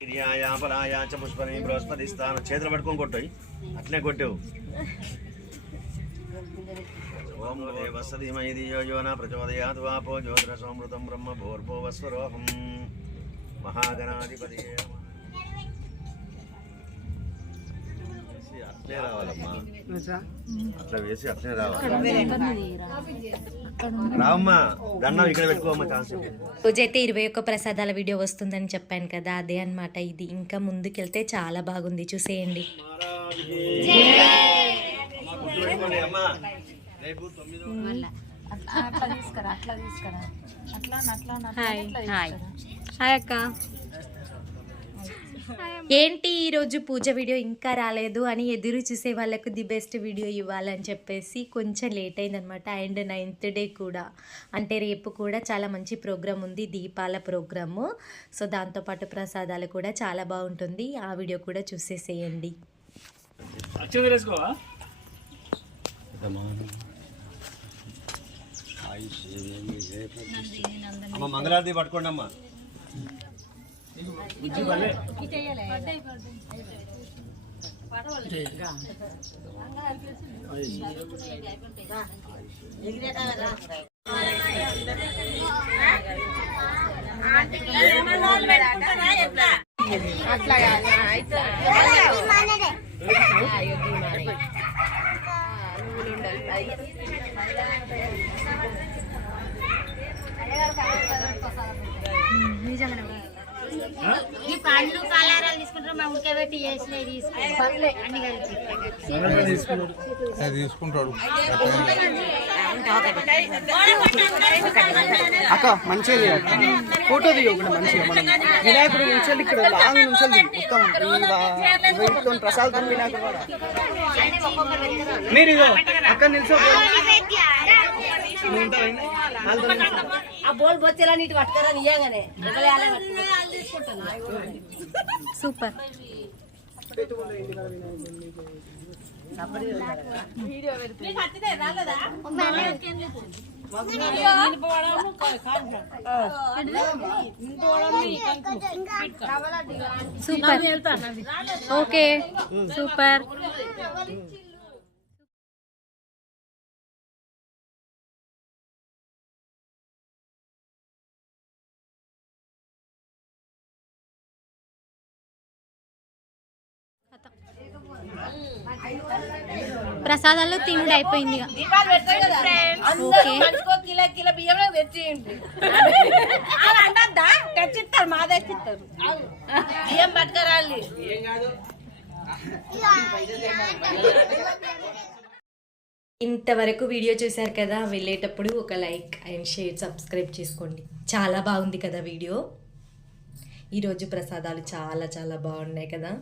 పుష్పని బృహస్పతిస్తాను చేతులు పట్టుకొని కొట్టాయి అట్లే కొట్టావు. ఓం దేవస్తీమై ధియోయోన ప్రచోదయాత్ వాపో జ్యోతిరసోమృతం బ్రహ్మ భూర్భువస్వరోహం మహాగణాధిపతి. అట్లే రావాలమ్మా, అట్లా వేసి అట్లే రావాలి. రావమ్మా, దండం ఇక్కడ పెట్టుకోమ్మా. ఛాన్స్ రోజైతే 21 ప్రసాదాల వీడియో వస్తుందని చెప్పాను కదా, అదే అన్నమాట ఇది. ఇంకా ముందుకెళ్తే చాలా బాగుంది, చూసేయండి. హాయ్ అక్క. ఏంటి ఈరోజు పూజ వీడియో ఇంకా రాలేదు అని ఎదురు చూసే వాళ్ళకు ది బెస్ట్ వీడియో ఇవ్వాలని చెప్పేసి కొంచెం లేట్ అయిందనమాట. అండ్ 9th డే కూడా, అంటే రేపు కూడా చాలా మంచి ప్రోగ్రామ్ ఉంది, దీపాల ప్రోగ్రాము. సో దాంతోపాటు ప్రసాదాలు కూడా చాలా బాగుంటుంది, ఆ వీడియో కూడా చూసేసేయండి. మంగళారతి పట్టుకోండి అమ్మా. ఈ పండ్లు కలారాలు తీసుకుంటారు, మా ఉడకబెట్టి చేసినవి తీసుకోవాలి అన్ని తీసుకుంటాడు. అక్క మంచిగా ఫోటో దిగి ఒకటి మంచిగా. మనం వినాయకుడు ఉంచాలి, ఇక్కడ లాంగ్ ఉంచాలి మొత్తం ప్రసాదం వినాయకుడు కూడా. మీరు ఇదో అక్కడ నిల్చో. సూపర్. Super, okay super. ప్రసాదాలు తినుడు అయిపోయింది. ఇంతవరకు వీడియో చూశారు కదా, వెళ్ళేటప్పుడు ఒక లైక్ అండ్ షేర్, సబ్స్క్రైబ్ చేసుకోండి. చాలా బాగుంది కదా వీడియో. ఈరోజు ప్రసాదాలు చాలా చాలా బాగున్నాయి కదా.